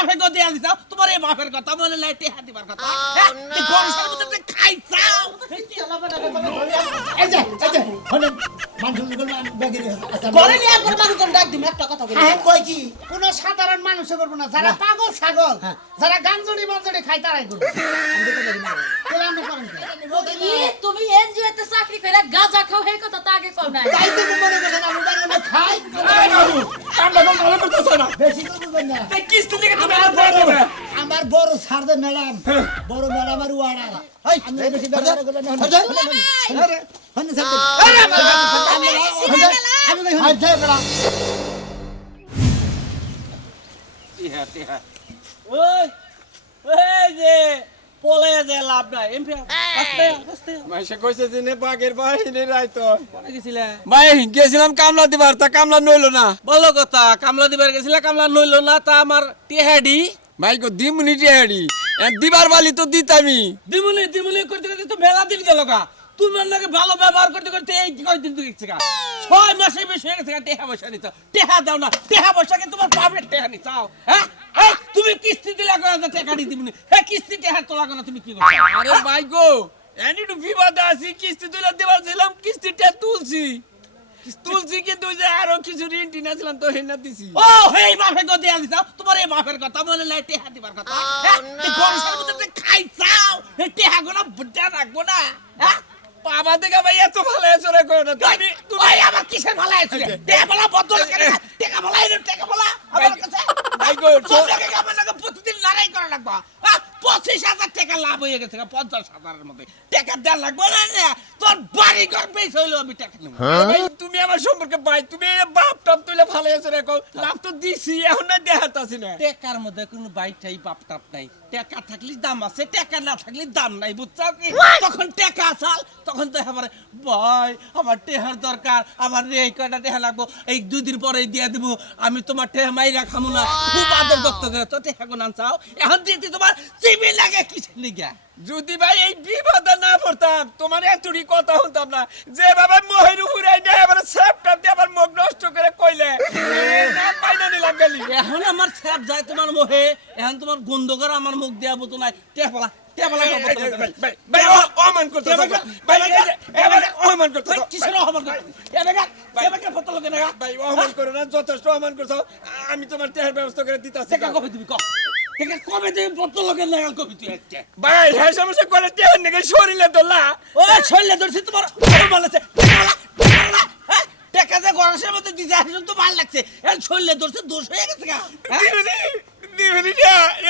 বাপে গো দিয়া দিছাও তোমার এই বাপের কথা মনে নাই টেহা দিবার কথা এই গরমের মধ্যে খাইছাও এই যে হলেন মানুষগুলো ব্যাগের ঘরে নিয়ে একবার মানুষজন ডাক দিম একটা কথা বলি হ্যাঁ কই কি কোন সাধারণ মানুষ করব না যারা পাগল ছাগল যারা গাঞ্জড়ি মাঞ্জড়ি খায় তারাই করবে আমি করেন তুমি এনজিওতে চাকরি করে গাঁজা খাও এই কথা তো আগে কও নাই তাই তো মনে করেন আমি বাড়ি না খাই আমরা কোন ভালো করতেছ না বেশি করবেন না এই কিস্তি থেকে তুমি আর বড় দেবে আমার বড় সারদে ম্যাডাম বড় ম্যাডাম আর ওয়াড়া আমি বেশি ব্যবহার করলে না আরে হন্নে সাথে আমি কই হন্নে ম্যাডাম টিহা ওই ওই যে পলে যে লাভ নাই এমপি আস্তে মাইসে কইছে যে নে বাগের বাহিনী রাইতো পলে গেছিলা ভাই গেছিলাম কামলা দিবার তা কামলা নইলো না বলো কথা কামলা দিবার গেছিলা কামলা নইলো না তা আমার টিহাডি ভাই গো দিমুনিটি হেডি দিবার বালি তো দিতামি দিমুনি করতে করতে তো মেলা দিন গেল গা তুমি নাকি ভালো ব্যবহার করতে করতে এই কয়দিন তো গেছে গা 6 মাসে বেশি হয়ে গেছে গা টেহা পয়সা নিতে টেহা দাও না টেহা পয়সাকে তোমার বাপের টেহা নিচাও হ্যাঁ এই তুমি কিস্তি দিলা করে টাকা দি দিমুনি হ্যাঁ কিস্তি টেহা তোলা না তুমি কি করছো আরে ভাই গো এনি টু বিবাদ আছি কিস্তি তুলে দিবার ছিলাম কিস্তিটা তুলছি কিন্তু ওই যে আরো কিছু ঋণ টিন ছিলাম তো হেনা দিছি ও হেই বাপে গো দিয়া দিছাও তোমার এই বাপের কথা মনে নাই টেহা দিবার কথা হ্যাঁ এই গরমের মধ্যে খাইছাও এই টেহা গুলো বুঝা রাখবো না হ্যাঁ বাবা থেকে ভাই এত ভালো এসরে কই না তুমি ওই আমার কিসের ভালো আছে টেহা বলা বদল করে টাকা বলা আমার কাছে ভাই গো তোমাকে আমার লাগে প্রতিদিন লড়াই করা লাগবে 25,000 টাকা লাভ হয়ে গেছে 50,000 এর মধ্যে টাকা দেওয়া লাগবে না তোর বাড়ি ঘর বেশ হইলো আমি টাকা নেব ভাই তুমি আমার সম্পর্কে ভাই তুমি বাপ টাপ তুলে ভালো এসরে কও লাভ তো দিছি এখন না দেখাতাছি না টাকার মধ্যে কোনো বাইটাই বাপ টাপ নাই টাকা থাকলে দাম আছে টাকা না থাকলে দাম নাই বুঝছো কি তখন টাকা আসাল তখন তো এবারে ভাই আমার টেহার দরকার আমার এই কয়টা টেহা লাগবো এই 2 দিন পরে দিয়ে দিব আমি তোমার টেহা মাইরা খামু না খুব আদর দক্ত করে তো টেহা গুণ আনছাও এখন দিতে তোমার চিবি লাগে কিসের লিগা যদি ভাই এই বিপদে না পড়তাম তোমার এতটি কথা হতাম না যে বাবা মহের উপরে না এবার স্যাপটাপ দিয়ে আবার মুখ নষ্ট করে কইলে না পাইনা নিলাম গেলি এখন আমার স্যাপ যায় তোমার মোহে এখন তোমার গন্ধকর আমার মুখ দেয়া বতো নাই টেহলা ভাই অমান করতে ভাই এবার অমান করতে কিসের অহমান করতে এবার ফটো লাগে না ভাই অমান করো না যথেষ্ট অমান করছো আমি তোমার টেহার ব্যবস্থা করে দিতাছি টাকা কবে তুমি কও টাকা কবে তুমি ফটো লাগে না কবে তুই আজকে ভাই হ্যাঁ সমস্যা করে টেহার নাকি শরীরে দোলা ও ছইলে ধরছি তোমার অহমান আছে টাকা যে গরমের মধ্যে দিতে আসলে তো ভালো লাগছে এখন ছইলে ধরছে দোষ হয়ে গেছে গা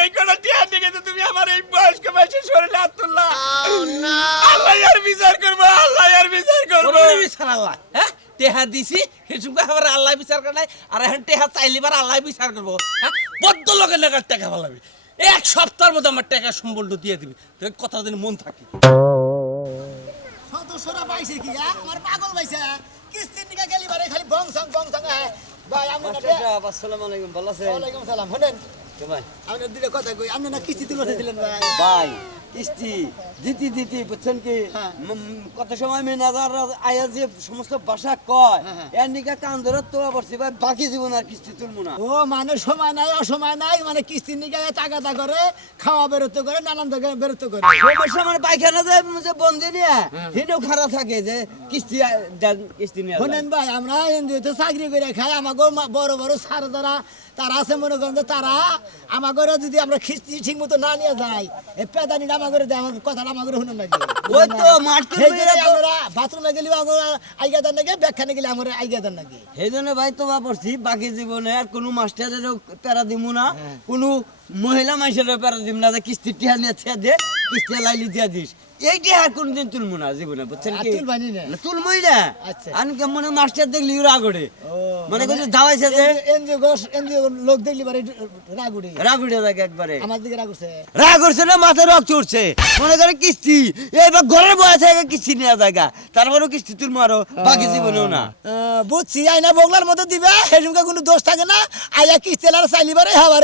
এই কোন টেহার নাকি তুমি আমার এই বয়স্ক বয়সে শরীরে হাত তুললা আল্লাহ আর বিচার করবো আল্লাহ আর বিচার করবো বিচার আল্লাহ হ্যাঁ টেহা দিছি সেসব আবার আল্লাহ বিচার করে নাই আর এখন টেহা চাইলিবার আল্লাহ বিচার করবো হ্যাঁ বদ্ধ লোকের লাগার টাকা ভালাবি 1 সপ্তাহের মধ্যে আমার টাকা সম্বলটা দিয়ে দিবি তোর কথা যেন মন থাকে সদস্যরা পাইছে কি আমার পাগল পাইছে কিস্তির নিকা গেলি বারে খালি বং সং ভাই আসসালামু আলাইকুম ভালো আছেন ওয়ালাইকুম সালাম হলেন ভাই আমি দুটো কথা কই আপনি না কিস্তি তুলেছিলেন ভাই ভাই কিস্তি দিতি বুঝছেন কি কত সময় মেনাজার আয়া যে সমস্ত ভাষা কয় এর নিকা কান ধরে তো বসছি ভাই বাকি জীবন আর কিস্তি তুলবো না ও মানে সময় নাই অসময় নাই মানে কিস্তির নিকা টাকাটা করে খাওয়া বেরোত করে নানান জায়গায় বেরোত করে সমস্যা মানে পায়খানা যায় যে বন্ধে নিয়ে হেঁটেও খারাপ থাকে যে কিস্তি কিস্তি নিয়ে শোনেন ভাই আমরা এনজিওতে চাকরি করে খাই আমাকে বড় বড় স্যার যারা তারা আছে মনে করেন যে তারা আমাকে যদি আমরা খিস্তি ঠিক মতো না নিয়ে যাই এই পেদানিটা আমাকে দেয় আমার কথাটা আমাকে শুনুন নাকি ওই তো মাঠ আমরা বাথরুমে গেলেও আমরা আইগা দেন নাকি ব্যাখ্যানে গেলে আমরা আইগা দেন নাকি সেই জন্য ভাই তো পড়ছি বাকি জীবনে আর কোনো মাস্টারেরও প্যারা দিব না কোনো মহিলা মানুষেরও প্যারা দিব না যে কিস্তি টিহা নিয়ে দে কিস্তি লাইলি দিয়ে দিস এইটি আর কোনদিন তুলবো না জীবনে বুঝছেন কি তুলবই না আমি কেমন মাস্টার দেখলি রাগড়ে মানে কিছু দাওয়াইছে যে এনজিও লোক দেখলি বারে রাগুড়ে থাকে একবারে আমার দিকে রাগ উঠছে না মাথায় রক্ত উঠছে মনে করে কিস্তি এইবার ঘরের বয়স থেকে কিস্তি নেওয়া জায়গা তারপরেও কিস্তি তুলবো আরো বাকি জীবনেও না বুঝছি আইনা বগলার মতো দিবে সেরকম কোনো দোষ থাকে না আইয়া কিস্তি চাইলি বারে হবার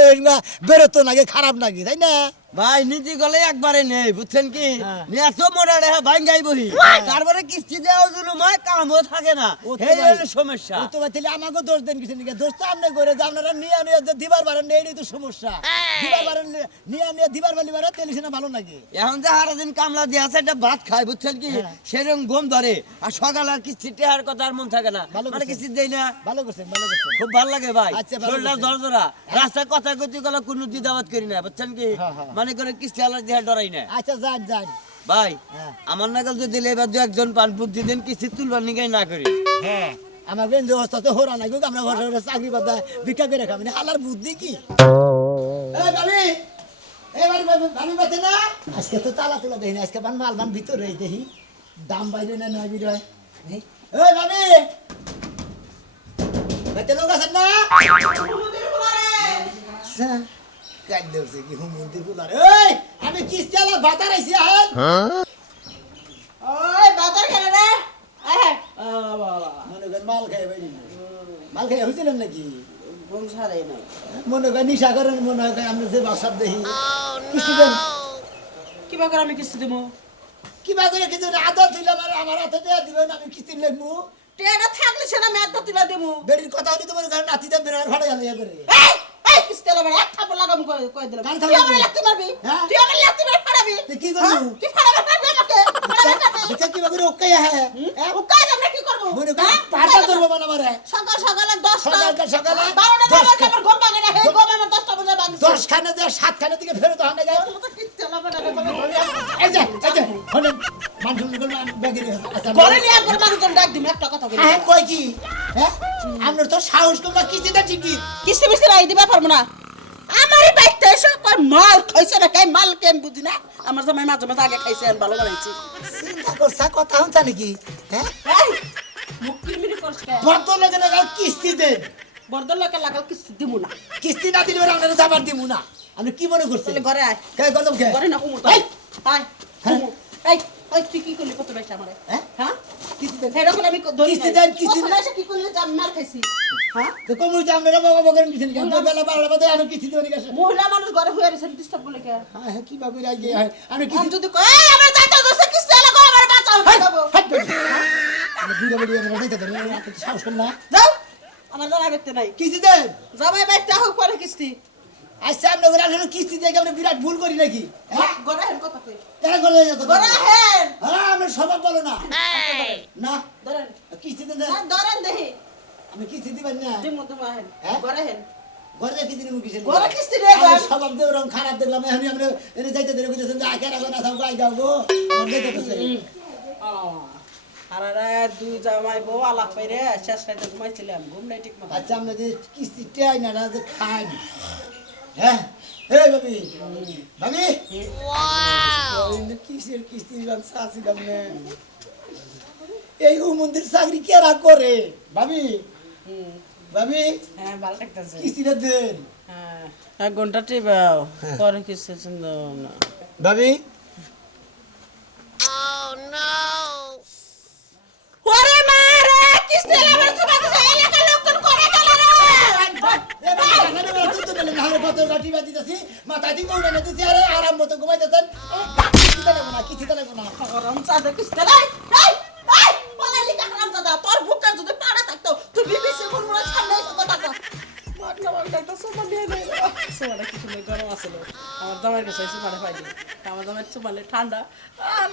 বেরোতো নাকি খারাপ নাকি তাই না ভাই নীতি গলে একবারে নেই বুঝছেন কি হ্যাঁ। এত মোটা রেহা ভাঙ্গাই বহি তারপরে কিস্তি দেওয়া জুলুম হয় কামও থাকে না ও তো এই ভাই- হলো সমস্যা ও তো ভাই তাহলে আমাকে দোষ দেন কিছু নাকি দোষ তো আপনি করে যে আপনারা নিয়ে নিয়ে যে দিবার বারেন নেই তো সমস্যা দিবার বারেন নিয়ে নিয়ে দিবার বালি বারে তেল না ভালো নাকি এখন যে সারাদিন কামলা দিয়ে আছে একটা ভাত খায় বুঝছেন কি হ্যাঁ। সেরকম ঘুম ধরে আর সকাল আর কিস্তি টেহার কথা আর মন থাকে না ভালো মানে করছেন। কিস্তি দেই না ভালো করছেন ভালো করছেন খুব ভালো লাগে ভাই আচ্ছা, ভালো শরীরটা করছেন। জর্জরা রাস্তায় কথা কইতে গেলে কোনো দিদাবাত করি না বুঝছেন কি হ্যাঁ, হ্যাঁ। মানে করে কিস্তি আলার দিয়ে ডরাই না আচ্ছা যান যান ভাই হ্যাঁ। আমার নাগাল যদি এবার দু একজন পান বুদ্ধি দিন কিস্তি তুলবার নিগাই না করি হ্যাঁ আমার বেঞ্জ অবস্থা তো হোরা নাই গো আমরা ঘরে ঘরে চাকরি বাদা ভিক্ষা করে খাবি না হালার বুদ্ধি কি এই ভাবি এই ভাবি বাতে না আজকে তো তালা তুলা দেই না আজকে বান মাল বান ভিতরে দেই দাম বাইরে না নয় বিরয় এই ভাবি বাতে লোক আছেন না আচ্ছা কাজ দেউছে কি হুমুন্দি বুলার এই আমি কিস্তি আলা বাতার আইছি আহেন ওই বাজার খেলে রে আয় মনে করেন মাল খাই বাইরে মাল খাই হইছিলেন নাকি ঘুম ছাড়াই নাই মনে করেন নিশা করেন মনে হয় আমরা যে বাসার দেখি কিস্তি দেন কিবা করে আমি কিস্তি দেবো কিবা করে কিছু আদর দিলাম আর আমার হাতে দেয়া দিবেন আমি কিস্তি লেখবো টেটা থাকলে সেটা আমি একদম তুলে দেবো বেড়ির কথা হলে তোমার ঘরে নাতি দেন বেড়ার ভাড়া গেলে করে এই এই কিস্তি এলো এক থাপড় লাগাম কই দিলাম গান তুই থামাবি? আমার লাগতে পারবি হ্যাঁ? তুই আমার লাগতে পারবি তুই কি করবি? তুই ফাড়াবে পারবি আমাকে দেখে কিবা করে ওকে হ্যাঁ ও কাজ আমরা কি করব মনে করেন পাটা ধরবো মানে আমারে সকাল সকালে 10টা সকালে 12টা 10 বাজে আমার ঘুম ভাঙে না হে ঘুম আমার 10টা বাজে ভাঙছে 10 খানে যে 7 খানে দিকে ফেরত হয় না যায় কিস্তি এলো বড় এই যে হলেন মানুষ গুলো ব্যাগের আচ্ছা ঘরে নিয়ে একবার মানুষজন ডাক দিম একটা কথা বলি হ্যাঁ কই কি হ্যাঁ আমরা তো সাহস করব কিস্তি দেন ঠিকই কিস্তি মিস্তি রাই দিবা পারবো না আমারই বাইকটা এসে কই মাল খাইছে না কাই মাল কেন বুঝি না আমার জামাই মাঝে মাঝে আগে খাইছে আর ভালো বানাইছে চিন্তা করছা কথা হচ্ছে নাকি হ্যাঁ এই মুখ কিরমিরি করছ কে বর্ত লাগে না কিস্তি দেন বর্দল লোকে লাগাল কিস্তি দিমু না কিস্তি না দিলে আমরা যাবার দিব না আপনি কি মনে করছেন তাহলে ঘরে আয় কে কদম কে ঘরে না কুমুর এই! আয় কুমুর এই ওই তুই কি করলি কত বেশি আমারে হ্যাঁ? হ্যাঁ কিস্তি দেন এরকম আমি ধরি কিস্তি দেন, কিস্তি কত দেন। বেশি কি করলি যে আমি মার খাইছি হ্যাঁ তো কমু যে আমরা বাবা বাবা করেন কিস্তি কেন বেলা বারোটা বাজে আমি কিস্তি দেব নিকাছে মহিলা মানুষ ঘরে হয়ে রয়েছে ডিস্টার্ব বলে কে হ্যাঁ হ্যাঁ কি বাবু রাই গে আমি আমি কিস্তি যদি কই এই আমার যাইতে দোষে কিস্তি এলো গো আমার বাঁচাও দেবো আমি বুড়া বুড়ি আমরা যাইতে দেব আপনি সাহস করুন না যাও আমার জামাই বাইতে নাই কিস্তি দেন জামাই বাইতে হোক পরে কিস্তি আচ্ছা আমরা করে আসলে কিস্তি দিয়ে আমরা বিরাট ভুল করি নাকি হ্যাঁ ঘরে হেন কথা কই কেন করে যেত ঘরে হেন হ্যাঁ আমরা স্বভাব বলো না না ধরেন কিস্তি দেন দেন। ধরেন দেখি আমি কিস্তি দিবেন না দিমু তোমা হেন হ্যাঁ? ঘরে হেন ঘরে কিস্তি দিব কিস্তি ঘরে কিস্তি দিয়ে যান। স্বভাব দিয়ে ওরকম খারাপ দেখলাম এখন আমরা এনে যাইতে দেরি কইতেছেন যে আকে রাখো না সব গাই যাও গো আমার যেতে তো আরে দুই জামাই বউ আলাপ পাইরে শেষ রাতে ঘুমাইছিলাম ঘুম নাই ঠিক মতো আচ্ছা আমরা যে কিস্তি টেয়াই না যে খাই হ্যাঁ এই ভাবি ভাবি কিসের কিস্তি চাচ্ছিলাম না এই মন্দির চাকরি কেরা করে ভাবি ভাবি হ্যাঁ ভালো লাগতেছে কিস্তিটা দেন হ্যাঁ এক ঘন্টা টিপাও পরে কিস্তি চিন্তা না ভাবি ওরে মা রে কিস্তি আমার সুবাদ যায় এলাকা লোকজন করে গেল রে আরাম মতো ঘুমাইতেছেন কিস্তিটা নেবো না গরম চাঁদে কিস্তি নাই এই এই বলালি কাকরাম দাদা তোর বুকের যদি পাড়া থাকতো তুই বিবিসি গুনগুলো সামনে এসে টাকা আমার জামাই কাছে সুপারে পাইনি আমার জামাই সুপালে ঠান্ডা আর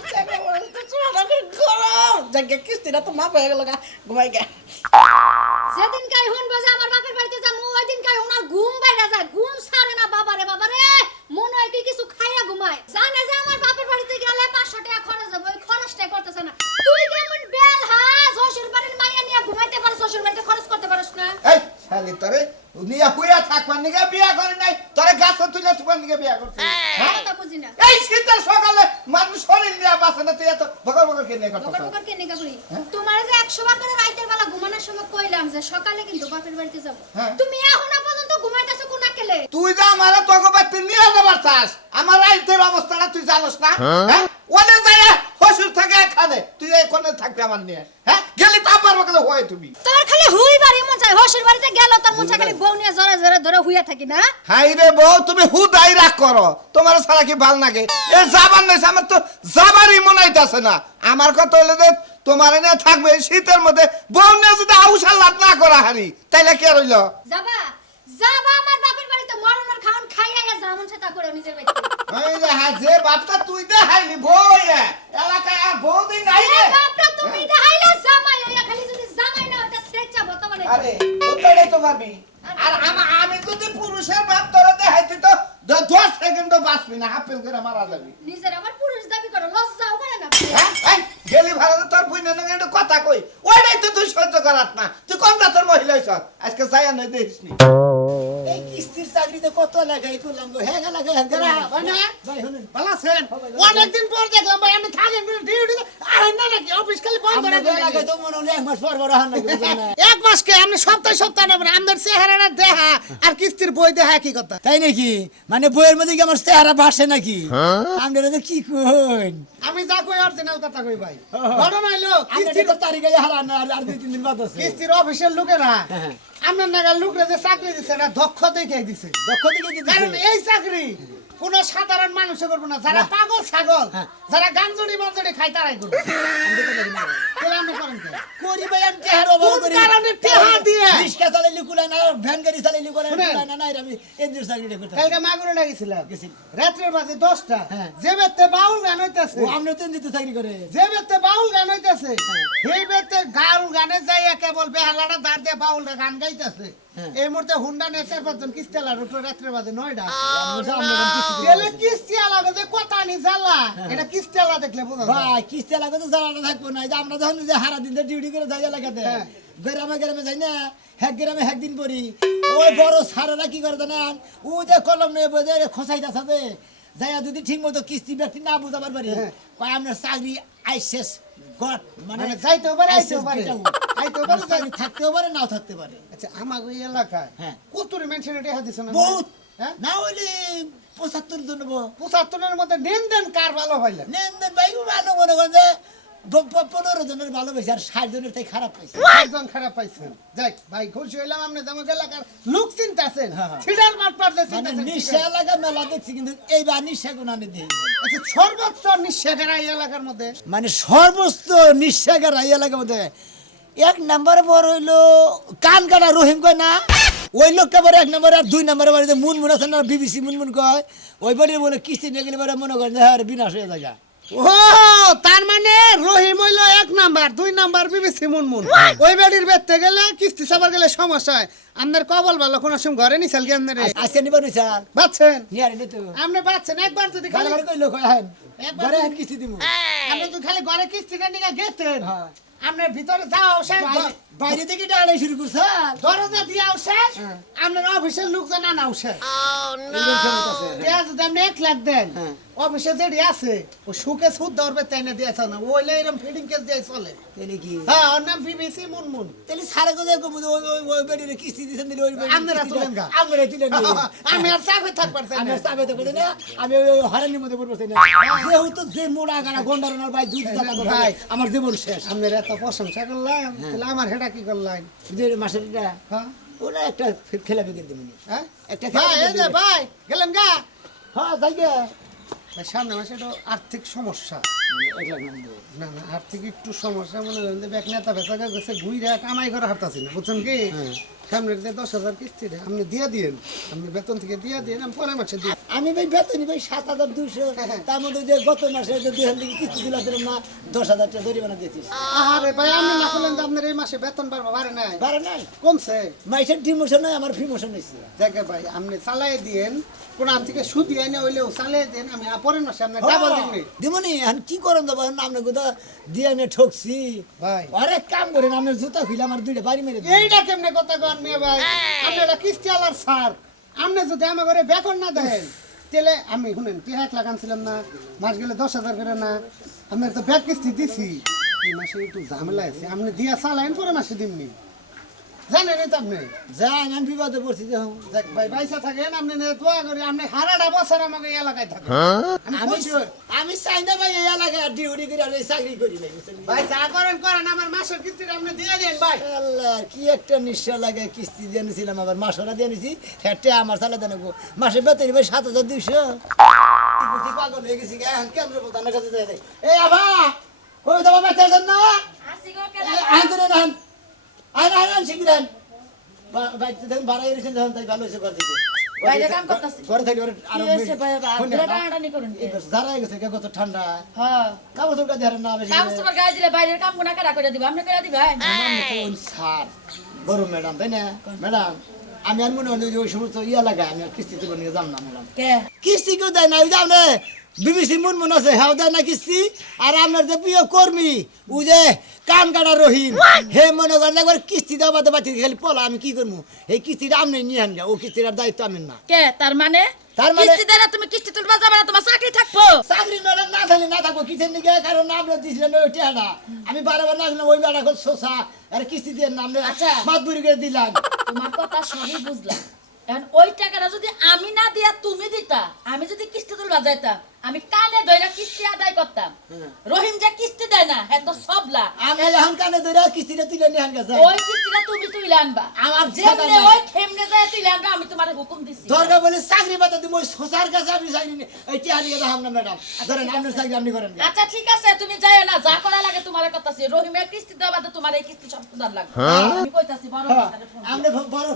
গরম জায়গা কিস্তিটা তো মাপ হয়ে গেল গা ঘুমাই গে যেদিন কাই হুন বাজে আমার বাপের বাড়িতে যাবো ওই দিন কাই ওনার ঘুম বাইরা যায় ঘুম ছাড়ে না বাবারে মনে হয় কি কিছু খাইয়া ঘুমায় জানে যে আমার বাপের বাড়িতে গেলে 500 টাকা খরচ হবে ওই খরচটাই করতেছে না তুই কেমন বেল হাস শ্বশুর বাড়ির মাইয়া নিয়ে ঘুমাইতে পারছ শ্বশুর বাড়িতে খরচ করতে পারছ না এই শালি তোরে নিয়া হুইয়া থাকবার নিগে বিয়া করে নাই তোরে গাছ তুলে তোমার নিগে বিয়া করছিস হ্যাঁ? কথা বুঝি না এই শীতের সকালে মানুষ শরীর নিয়ে বাসে না তুই এত ভগর ভগর কিনে বকর করতেছ বকর কে নেগা করি তোমার যে 100 বার করে রাতের বেলা ঘুমানোর সময় কইলাম যে সকালে কিন্তু বাপের বাড়িতে যাব হ্যাঁ। তুমি এখনো পর্যন্ত ঘুমাইতেছো কোন আকেলে তুই যে আমার তোকে বাড়িতে নিয়ে যাবার চাস আমার রাইতের অবস্থাটা তুই জানোস না হ্যাঁ ওনে যায় শ্বশুর থাকে এখানে, তুই এখানে থাকবি আমার নিয়ে, হ্যাঁ? গেলি তা পারবো কেন হয় তুমি? তোর খালি হুই বাড়ি মন চায় হসির বাড়িতে গেল তোর মন চায় খালি বউ নিয়ে জোরে জোরে ধরে হুইয়া থাকি না। হাই রে বউ, তুমি হুদাই রাগ করো, তোমার সারা কি ভাল লাগে? এ যাবার নাই, আমার তো যাবারই মনে হইতাছে না। আমার কথা হলো যে তোমার নিয়ে থাকবে এই শীতের মধ্যে, বউ নিয়ে যদি আউসার লাভ না করা হারি তাইলে কি আর হইলো? যাবা যাবা আমার বাপের বাড়িতে মরণের খাওন খাইয়া যেমন সেটা করে নিজের বাড়িতে। ওই যে হ্যাঁ, যে বাপটা তুই দেখাইলি বউ এলাকায় আর বউ দিন নাই রে। বাপটা তুমি দেখাইলে জামাই হইয়া খালি যদি জামাই না হইতা সেচ্চা বর্তমানে। আরে ওটাই তো পারবি। আর আমি যদি পুরুষের বাপ তোরা দেখাইতি তো 10 সেকেন্ডও বাঁচবি না, হাফেল করে মারা যাবি। নিজের আবার পুরুষ দাবি করো, লজ্জাও করে না। হ্যাঁ এই গেলি ভারতে তোর বুইনা না একটু কথা কই, ওইটাই তো তুই সহ্য করাত না। তুই কোন জাতের মহিলা হইছ? আজকে যাই না দেখিসনি। এই কিস্তির চাকরিতে কত লাগাই করলাম গো, হ্যাঁ লাগাই হ্যাঁ ভাই না ভাই শুনুন ভালো আছেন? অনেকদিন পর দেখলাম ভাই আপনি থাকেন ডিউটি আহেন না নাকি? অফিস খালি বন্ধ আমরা করে লাগাই তো মনে হয় 1 মাস পর হান নাকি বুঝেন না। এক মাস কে আপনি সপ্তাহে সপ্তাহে নেবেন? আমাদের চেহারাটা দেখা আর কিস্তির বই দেখা কি কথা? তাই নাকি? মানে বইয়ের মধ্যে কি আমার চেহারা ভাসে নাকি? আপনারা তো কি কইন? আমি যা কই অরিজিনাল কথা কই ভাই। ঘটনা হইলো কিস্তির কিস্তির তো তারিখে হারান আর 2-3 দিন বাদ আছে। কিস্তির অফিসের লোকেরা হ্যাঁ। আপনার নাগাল লোকরা যে চাকরি দিচ্ছে এটা দক্ষ দেখে দিছে। দক্ষ দিকে দিতে কারণ এই চাকরি কোন সাধারণ মানুষে করবো না, যারা পাগল ছাগল, যারা গাঞ্জড়ি বাঞ্জড়ি খায় তারাই করবে। তাহলে আপনি করেন কি? করি ভাই আমি চেহারা অভাব কোন করি। কারণে টেহা দিয়ে? রিস্কা চালাইলি কুলায় না, ভ্যান গাড়ি চালাইলি কুলায় শুনেন। না, না আমি এনজিওর চাকরিটা করতাম। কালকে মাগুরে লাগিয়েছিলাম গেছি। রাত্রের বাজে 10টা, হ্যাঁ। যে বেতে বাউল গান হইতেছে, ও আপনি তো এনজিওতে চাকরি করে। যে বেতে বাউল গান হইতেছে, সেই বেতে গাউল গানে যাইয়া কেবল বেহালাটা দাঁড় দিয়ে বাউল গান গাইতেছে। এই মুহূর্তে হুন্ডা নিয়ে 4-5 জন কিস্তিওয়ালার উপরে রাত্রের বাজে 9টা। গেলে কিস্তিওয়ালা যে কথা নি জ্বালা, এটা কিস্তিওয়ালা দেখলে বোঝা যায়। ভাই কিস্তি লাগা তো জ্বালাটা থাকবো না। এই যে আমরা যখন যে হারা দিন ডিউটি করে যাই লাগাতে গ্রামে গ্রামে যাই না, হ্যাক গ্রামে হ্যাক দিন পরি ওই বড় সারারা কি করে জানেন, ও যে কলম নিয়ে বোঝে খসাইতে আছে যাইয়া যদি ঠিক মতো কিস্তি ব্যক্তি না বুঝাবার পারি কয় আপনার চাকরি আইসেস গট মানে মানে যাইতেও পারে, আইতেও পারে, আইতেও পারে, চাকরি থাকতেও পারে নাও থাকতে পারে। আচ্ছা আমাকে এই এলাকায় হ্যাঁ। কতরি মেনশন এটা দিছে না? বহুত হ্যাঁ? না হইলে 75 জন 75 মধ্যে নেন কার ভালো হইলেন? নেন ভাই ভালো মনে করেন যে 15 জনের ভালো পাইছে আর 60 জনের তাই খারাপ পাইছে। একজন খারাপ পাইছেন। যাক ভাই খুশি হইলাম আপনি আমাকে এলাকার লোক চিন্তাছেন, হ্যাঁ। ছিড়ার মাঠ পারলে মানে চিন্তাছেন। নিঃশ্বা এলাকা মেলা দেখছি কিন্তু এইবার নিঃশ্বা কোনানে দেই আচ্ছা সর্বোচ্চ নিঃশেখেরা এই এলাকার মধ্যে মানে সর্বোচ্চ নিঃশ্বাকের এই এলাকার মধ্যে 1 নম্বরে বড় হইলো কান কাটা রহিম কয় না, ওই লোকটা বড় 1 নম্বরে, আর 2 নম্বরে বাড়িতে মুনমুন আছে না, বিবিসি মুনমুন কয়, ওই বাড়ির বলে কিস্তি নিয়ে গেলে পরে মনে করেন যে হ্যাঁ বিনাশ হয়ে যায়। ও তার মানে রহিম হইল 1 নাম্বার, 2 নাম্বার বিবিসি মুনমুন। ওই বাড়ির বেতে গেলে কিস্তি সাবার গেলে সমস্যা হয়। আপনার কবল ভালো কোন সময় ঘরে নিছাল কি আপনার আজকে নিবার নিছাল বাচ্ছেন? নিয়ারি নি তো আপনি বাচ্চেন একবার যদি খালি খালি বাড়ি কইলো কয় হ্যাঁ একবার ঘরে হ্যাঁ কিস্তি দিমু আপনি যদি খালি ঘরে কিস্তিটা নিয়ে গেতেন, হ্যাঁ। আপনার ভিতরে যাও বাইরে থেকে ডাড়াই শুরু করছাল দরজা দিয়াও শেষ, আপনার অফিসের লোকজন আনাও শেষ। যদি আপনি 1 লাখ দেন, অফিসে যেটি আছে ও সুকে সুদ ধরবে তাই না দিয়েছে না, ওইলে এরকম ফিডিং কেস দিয়ে চলে। তাহলে কি হ্যাঁ ওর নাম বিবিসি মুনমুন। তাহলে সারা কথা কম ওই বাড়ির কিস্তি দিছেন দিলে ওই আপনারা তুলেন গা। আমরা তুলেন আমি আর চাপে থাকবার চাই আমি না। চাবে তো না, আমি ওই হরানির মধ্যে পড়বো না। যেহেতু যে মোড়া গাড়া গন্ডারনার ভাই দুধ টাকা তো ভাই আমার জীবন শেষ। আপনার এত প্রশংসা করলাম, তাহলে আমার হেটা কি করলাম? যে মাসেরটা হ্যাঁ ওরা একটা খেলা বিকেল দেবেন হ্যাঁ একটা ভাই এই যে ভাই গেলেন গা। হ্যাঁ তাই গে ভাই সামনে মাসে একটু আর্থিক সমস্যা। 1 লাখ নাম দেবো। না না আর্থিক একটু সমস্যা, মনে করেন যে ব্যাগ নেতা বেচা গেছে ঘুরে কামাই করে হারতাছি না, বুঝছেন কি? সামনের যে 10,000 কিস্তি রে আপনি দিয়ে দিয়েন, আপনি বেতন থেকে দিয়ে দিয়েন, আমি পরের মাসে দিই। আমি ভাই বেতনই ভাই 7,200, তার মধ্যে যে গত মাসে যে 2,000 থেকে কিস্তি দিলাম না 10,000 টাকা জরিমানা দিয়েছিস। আরে ভাই আপনি না করলেন যে আপনার এই মাসে বেতন বাড়বো, বাড়ে নাই, বাড়ে নাই কমছে। মাইসের ডিমোশন নয় আমার ফিমোশন হয়েছে। দেখে ভাই আপনি চালাই দিয়েন, কোন আম থেকে সুদি এনে হইলেও চালাই দেন, আমি পরের মাসে আপনার ডাবল দিবনি। দিমনি এখন কি করেন দেবো আপনি কোথা দিয়ে এনে ঠকছি ভাই আরে কাম করেন আপনার জুতা খুলে আমার 2টা বাড়ি মেরে দিন। এইটা কেমনে কথা কন মিয়া ভাই? আপনি এটা কিস্তি আলার স্যার, আপনি যদি আমার ঘরে বেতন না দেন তাহলে আমি শুনেন 1 লাখ আনছিলাম না, মাস গেলে 10,000 করে না, আপনার তো ব্যাগ কিস্তি দিছি, এই মাসে একটু ঝামেলা আছে, আপনি দিয়া চালাইন পরে মাসে দিমনি। জানেন তো আপনি যাই আমি বিপদে পড়ছি যে দেখ ভাই পয়সা থাকেন আপনি নে দোয়া করি আপনি হারাটা বছর আমাকে এই এলাকায় থাকেন আমি আমি খুশি হই। আমি চাই না ভাই এই এলাকায় ডিউটি করে আর এই চাকরি করি ভাই বুঝছেন? ভাই যা করেন করেন আমার মাসের কিস্তিটা আপনি দিয়ে দিন ভাই আল্লাহ কি একটা নিশ্চয় লাগে কিস্তি দিয়ে নিয়েছিলাম আবার মাসরা দিয়ে নিয়েছি হেঁটে আমার চালা দেন মাসে বেতন ভাই 7,200 পাগল হয়ে গেছি এখন কেন্দ্র প্রধানের কাছে যাই এই আভা কই তোমার বাচ্চা আছেন না আসি গো কেন আন করে আন আন শিখিরেন বাইতে দেখুন বাড়াই রেখেছেন যখন তাই ভালো হয়েছে ঘর থেকে বাইরে কাম করতাছি। ঘরে থেকে আরো কি হয়েছে ভাই, পুরা টানাটানি করুন কে? যারা গেছে কত ঠান্ডা হ্যাঁ কাপড় চোপড় দিয়ে না বেশি কাম সবার গায়ে দিলে বাইরের কাম কোনা কারা করে দিব আপনি করে দিবেন স্যার বড় ম্যাডাম তাই না ম্যাডাম আমি আর মনে হলো যে ওই সমস্ত ইয়া লাগায় আমি আর কিস্তি তুলে নিয়ে যাম না ম্যাডাম কে কিস্তি কেউ দেয় না ওই যে আপনার বিবিসি মন আছে হ্যাঁ দেয় না কিস্তি আর আপনার যে প্রিয় কর্মী ও যে কান কাটা রহিম হে মনে করেন একবার কিস্তি দেওয়া বাদে বাচ্চা খালি পলা আমি কি করবো এই কিস্তিটা আপনি নিয়ে আন ও কিস্তিটার দায়িত্ব আমি না কে তার মানে তার মানে- কিস্তি দেনা তুমি কিস্তি তুলবা যাবে না তোমার চাকরি থাকবো চাকরি ম্যাডাম না থাকলে না থাকবো কিসের দিকে কারণ আপনার দিয়েছিলেন ওই টেহাটা আমি বারবার না আসলাম ওই বেড়া করে শোষা আর কিস্তি দিয়ে নাম আচ্ছা। মাতবুরি করে দিলাম তোমার কথা সবই বুঝলাম এখন ওই টাকাটা যদি আমি না দিয়া তুমি দিতা আমি যদি কিস্তি তুলবা যাইতাম আমি কানে ধইরা কিস্তি আদায় করতাম রহিম যে কিস্তি দেয় না হ্যাঁ তো সবলা আমি এখন কানে ধরে কিস্তিটা তুলে নিয়ে আন গেছে ওই কিস্তিটা তুমি তুইলে আনবা আমার যেমনে টাকা নাই। ওই খেমনে যায় তুইলে আনবা আমি তোমার হুকুম দিছি দরকার বলে চাকরি পাতা তুমি ওই শোষার কাছে আপনি চাকরি নিয়ে এই টেহারি কথা হাম না ম্যাডাম ধরেন আপনার চাকরি আপনি করেন আচ্ছা ঠিক আছে তুমি যাই না যা করা লাগে তোমার কথা আছে রহিমের কিস্তি দেওয়া বাদে তোমার এই কিস্তি সব প্রদান লাগবে আমি কইতাছি বড় অফিসারে ফোন আপনি দিও। বড়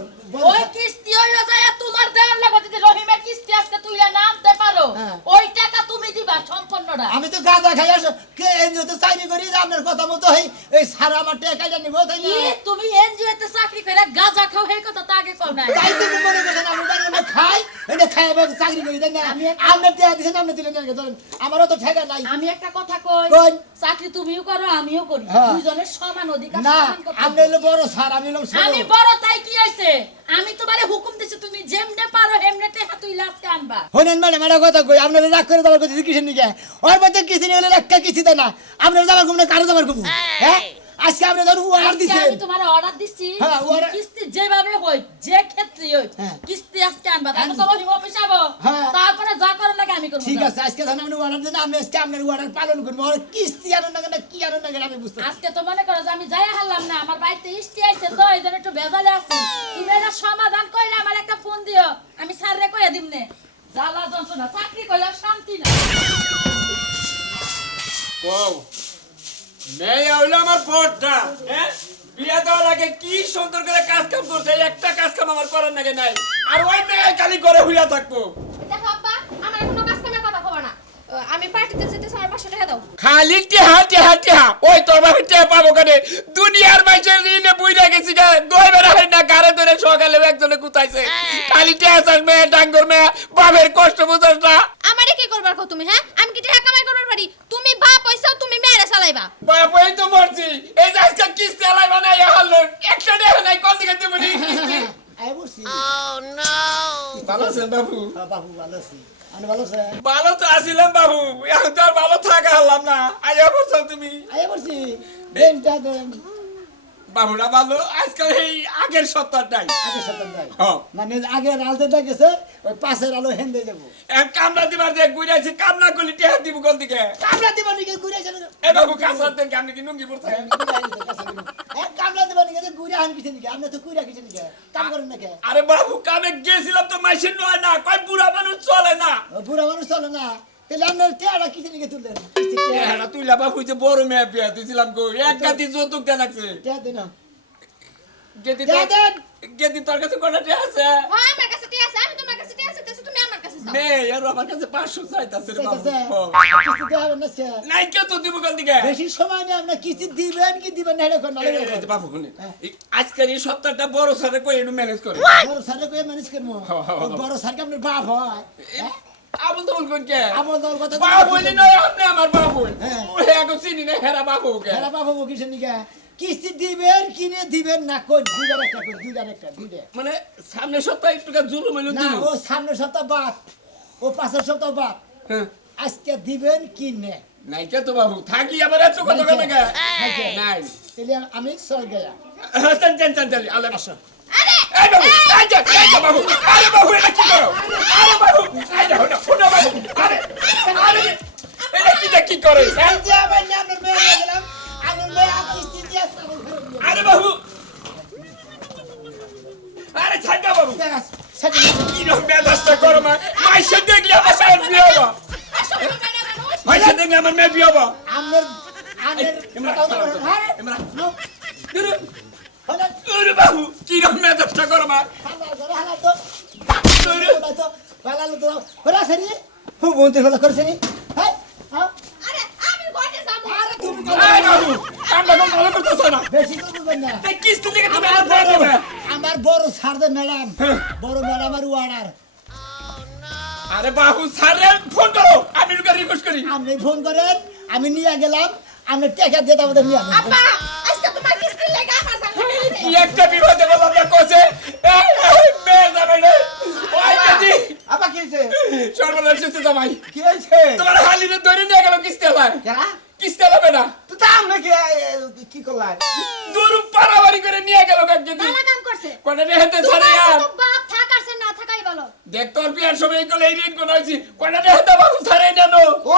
ওই কিস্তি হইলো যায় তোমার দেওয়ার লাগবে যদি রহিমের কিস্তি আজকে তুই না আনতে পারো হ্যাঁ। ওই টাকা তুমি দিবা সম্পূর্ণটা আমি তো গাঁজা খাই আসো কে এনজিও তো চাকরি করি যে আপনার কথা মতো এই সারা আমার টাকা নিব তাই কি না তুমি এনজিও তে চাকরি করে গাঁজা খাও এই কথা তো আগে কও নাই তাই তো মনে করছেন আমি বাড়ি খাই এটা খাই আবার চাকরি করি তাই না আপনার টাকা দিয়েছেন আপনি দিলেন না ধরেন আমারও তো ঠেকা নাই আমি একটা কথা কই কই। চাকরি তুমিও করো আমিও করি হ্যাঁ। দুইজনের সমান অধিকার না সমান কর্তব্য। আপনি হলো বড় স্যার আমি হলাম ছোট আমি বড় তাই কি হইছে আমি তোমারে হুকুম দিছি তুমি যেমনে পারো হেমনে টাকা তুই লাস্টে আনবা হলেন ম্যাডাম একটা কথা কই আপনারা রাগ করে যাবার কথা কিসের নিকে ওর মধ্যে কিস্তি নিয়ে হলে একটা কিস্তি দেয় না আপনারা যাবার ঘুম না কারো যাবার ঘুম হ্যাঁ আজকে আপনি ধরুন অর্ডার আজকে দিছেন আমি তোমার অর্ডার দিছি হ্যাঁ, তুমি order- কিস্তি যেভাবে হই যে ক্ষেত্রে হই হ্যাঁ। কিস্তি আজকে আনবা তারপর তো রহিম অফিস আবো হ্যাঁ। তারপরে যা করার লাগে আমি করব ঠিক আছে আজকে ধরুন আপনি অর্ডার দেন আমি আজকে আপনার অর্ডার পালন করবো আর কিস্তি আনুন না কেন কি আনুন না কেন আমি বুঝতে পারছি আজকে তো মনে করো যে আমি যাই হারলাম না আমার বাড়িতে ইষ্টি আইছে তো এই জন্য একটু বেজালে আছি তুমি এটা সমাধান কইলে আমার একটা ফোন দিও আমি স্যাররে কইয়া দিমনে জ্বালা যন্ত্রণা চাকরি কইলে শান্তি না বউ মেয়ে হইলো আমার বড়টা হ্যাঁ বিয়া দেওয়ার আগে কি সুন্দর করে কাজ কাম করছে একটা কাজ কাম আমার করার নাকি নাই আর ওই মেয়ে খালি করে হইয়া থাকবো দেখো আব্বা আমার কোনো কাজ কামের কথা কব না আমি পার্টিতে যেতে আমার 500 টাকা দাও খালি টেহা টেহা টেহা ওই তোর বাপের টেহা পাবো কানে দুনিয়ার মাইসের ঋণে বুইরা গেছি গা দই বেড়া হয় না গাড়ে ধরে সকালে একজনে কুতাইছে খালি টেহা চাস মেয়ে ডাঙ্গর মেয়ে বাপের কষ্ট বুঝাস না আমারে কি করবার কো তুমি হ্যাঁ আমি কি টাকা কামাই করবার পারি তুমি বাপ পয়সা তুমি মেরে চালাইবা বাপ এই তো মরছি এই যে আজকে কিস্তি আলাই বানাই হারলো একটা টেহা নাই কোন দিকে দেবো নি কিস্তি আই বলছি ভালো আছেন বাবু বাবু ভালো আছি আমি ভালো আছি ভালো তো আছিলাম বাবু এখন তো আর ভালো থাকা হলাম না আইয়া বলছো তুমি আই বলছি দেনটা দেন বাবুরা ভালো আজকাল এই আগের সত্তরটাই আগে শতান দেয় হ্যাঁ মানে আগে আলতেটা গেছে ওই পাশের আলো হেন্দে যাবো এখন কামলা দিবার যে ঘুরাইছি কামলা করলি টেহা দিব কোন দিকে কামলা দিবা নিকে ঘুরে চলে এ বাবু কাঁচার দেন কামনি কি নুঙ্গি পড়ছে কামলা দিবা নিকে ঘুরে আন কিছু নিকে আপনি তো কুইরা কিছু নিকে কাম করেন না কে আরে বাবু কামে গেছিলাম তো মাইসিন নয় না কয় বুড়া মানুষ চলে না বুড়া মানুষ চলে না তাহলে আপনার টেয়ারা কিছু নিকে তুললেন টেহারা তুইলা বাবু যে বড় মেয়ে বিয়া দিছিলাম গো এক গাতি যৌতুক দেন লাগছে টেয়া দেন গেতি টেয়া দেন গেতি তোর কাছে কটা টেহা আছে হ্যাঁ আমার কাছে টি আছে আমি তোমার কাছে টি আছে তুমি আমার কাছে চাও মেয়ে আর আমার কাছে 500 চাইতাছে রে বাবু কিস্তি দেওয়া হবে না স্যার নাই কেউ তো দিব কোন দিকে বেশি সময় নেই আপনার কিস্তি দিবেন কি দিবেন না এটা কোন ভালো করে এই যে বাবু শুনে আজকের এই সপ্তাহটা বড় সাথে কই একটু ম্যানেজ করে বড় স্যার কই ম্যানেজ করবো বড় স্যার কি আপনার বাপ হয় আবুল তো বলবেন কে আমল দল কথা বাবু বলি নয় আপনি আমার বাবু হ্যাঁ। ওই এখন চিনি না হেরা বাবু কে হেরা বাপ হবো কিছু নিকে কিস্তি দিবেন কিনে দিবেন না কই দুইবার একটা করে দুইবার একটা দুইটা মানে সামনে সপ্তাহে একটু জুলুম হইলো না দিল ও সামনের সপ্তাহ বাদ ও পাশের সপ্তাহ বাদ হ্যাঁ আজকে দিবেন কিনে নাই কে তো বাবু থাকি আবার এত কথা কেন কে নাই কে? নাই তাহলে আমি চল গেয়া চল আলে বসো আরে এই বাবু এই যে বাবু আরে বাবু এটা কি করো আরে বাবু এই যে হলো বাবু আরে আরে এটা কি করে হ্যাঁ? যে আবার না আমরা মেয়ে নিয়ে গেলাম আমি মেয়ে কিস্তি দিয়ে ছাগল ফেরত দিলাম। আরে বাবু আরে ছাড়া বাবু দেখাস, সেটা কি রকম মেজাজটা করো মা মাইসে দেখলে আমার মেয়ের বিয়ে হবো মাইসে দেখলে আমার মেয়ের বিয়ে হবো আমের আমের ইমরান, ইমরান। নো দুরু হলে দুরু বাবু কি রকম মেজাজটা করো মা হালা করে হালা তো দুরু তো হালা তো হলা সরি হু বলতে হলা করে সরি হাই হ্যাঁ আরে আমি ঘরে যাবো আরে তুমি এই বাবু কামটা কোন ভালো করতেছ না বেশি করে বলবেন না এই কিস্তি থেকে তুমি আর বড় দেবে আমার বড় সারদে ম্যাডাম বড় ম্যাডাম আর ওয়ার্ডার আরে বাবু স্যারে ফোন করো আমি ওকে রিকোয়েস্ট করি আপনি ফোন করেন আমি নিয়ে গেলাম আপনি টাকা দিয়ে আমাদের নিয়ে আসবেন আব্বা আজকে তোমার কিস্তি লাগা আমার সাথে কি একটা বিপদে বললাম না কোচে মেয়ে যাবে না ওই দিদি আবার কি হয়েছে সর্বনাশ হচ্ছে জামাই কি হয়েছে তোমার হালিনে ধরে নিয়ে গেল কিস্তি আলায় কেরা কিস্তি আলাবে না তো দাম নাকি কি করলাই দূর পারাবারি করে নিয়ে গেল কাকে দিন ভালো কাম করছে কোনটা রেহাতে ছাড়ে তোমার আর তো বাপ থাকারছে না থাকাই ভালো দেখ তোর বিয়ার সময় এগুলো এই ঋণ কোন হয়েছি কোনটা রেহাতে বাবু ছাড়ে না নো ও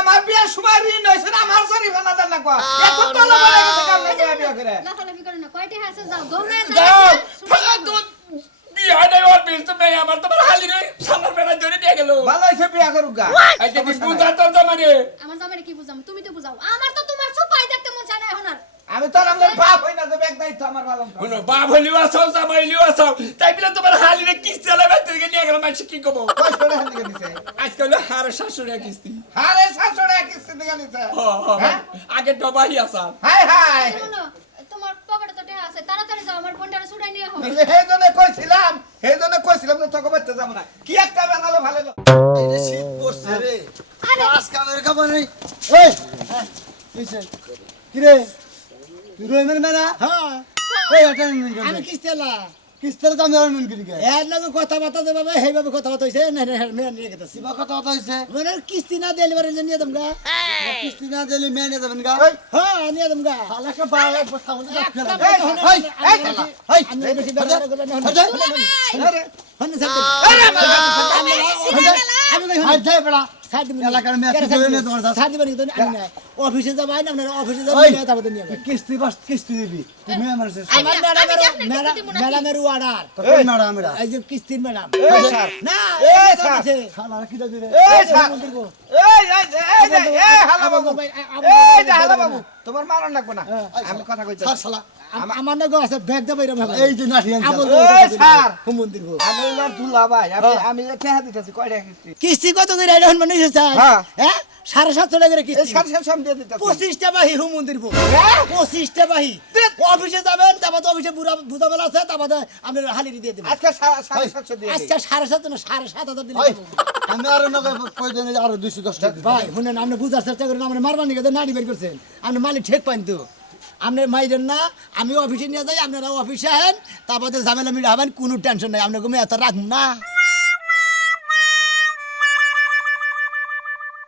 আমার বিয়ার সময় ঋণ হয়েছে না আমার সরি বানা দেন না কো এত তলা বলে গেছে কাম না বিয়া করে লাফালাফি করে না কয়টা আছে যাও দৌড়ে যাও ফালা তো বিয়া নাই ওর বিল তো মেয়ে আমার তোমার হালিনে সামনে বেলা ধরে নিয়ে গেল ভালো হয়েছে বিয়া করুক গা আজকে তুই বুঝা তোর জামানে আমার জামাইরে কি বুঝাম তুমি তো বুঝাও আমার তো তোমার সুপাই দেখতে মন চায় না এখন আর আমি তো আমার বাপ হই না তো ব্যাগ দায়িত্ব আমার ভালো শুনো বাপ হলিও আসাও জামাইলিও আসাও তাই বলে তোমার হালিনে কিস্তি আলাবে থেকে নিয়ে গেল মানুষ কি কব কষ্ট রে হাতে দিছে আজকে হলো হারে শাশুড়ি কিস্তি আরে শাশুড়ি কিস্তি দিকে নিছে হ্যাঁ আগে ডবাই আসা হাই হাই শোনো তোমার পকেটে তো টাকা আছে তাড়াতাড়ি যাও আমার বোনটারে ছুটাই নিয়ে হোক সেই জন্য কইছিলাম তো তোকে বাইতে যাব না কি একটা বানালো ভালো হলো শীত পড়ছে রে আরে কাজ কামের খবর নেই এই কিসে কি রে তুই রই মেরে মেরা হ্যাঁ এই এটা আমি কিস্তেলা কিস্তেলা তো আমি মন করি গে এর লাগে কথা বাতা দে বাবা হেই বাবা কথা বাতা হইছে না মেয়ে নিয়ে গেছে বা কথা বাতা হইছে মানে কিস্তি না দিলে বারে নিয়ে দম গা কিস্তি না দিলে মেয়ে নিয়ে যাবেন গা হ্যাঁ নিয়ে দম গা শালা কা বাবা কথা বলে এই এই আমি বেশি ব্যবহার করব না আরে হন সাথে আমি হাই যাই বড়া সাথে এলাকার মেয়ে তুই নে তোমার সাথে বানি তো আমি না অফিসে যাবাই না আপনারা অফিসে যাবেন না তারপর নিয়ে কিস্তি বাস কিস্তি দিবি তুমি আমার আমার ম্যাডামের অর্ডার এই ম্যাডামের এই যে কিস্তির ম্যাডাম এই স্যার না এই স্যার শালা কি দাও রে এই স্যার এই হালা বাবু এই যে হালা বাবু তোমার মারণ লাগবে না আমি কথা কইতে শালা আমার না গো আছে ব্যাগ দে বাইরে ভাই এই যে নাঠি আনছে এই স্যার মন্দির গো আমি ওনার দুলা ভাই আমি টেহা দিতেছি কয়টা কিস্তি কিস্তি কত করে আইলো হন মানুষ স্যার হ্যাঁ। হ্যাঁ 750 টাকা করে এই কিস্তি সার সার দিয়ে দিতেছি 25টা বাহি হু মন্দির গো হ্যাঁ? 25টা বাহি অফিসে যাবেন তারপর তো অফিসে বুঝা বেলা আছে তারপর আমরা হালিরি দিয়ে দেব আজকে 750 দিয়ে দিই আচ্ছা 7.5 না 7.5 দিলে আমি আরো নগে কই দেন আরো 210 টাকা ভাই শুনেন আপনি বুঝার চেষ্টা করেন আপনি মারবানি গেছে নাড়ি বের করছেন আপনি মালিক ঠিক পাইন তো আপনি মাইরেন না আমি অফিসে নিয়ে যাই আপনারা অফিসে আহেন তারপর ঝামেলা মিলা হবেন কোনো টেনশন নাই আপনাকে মেয়ে তো রাখুন না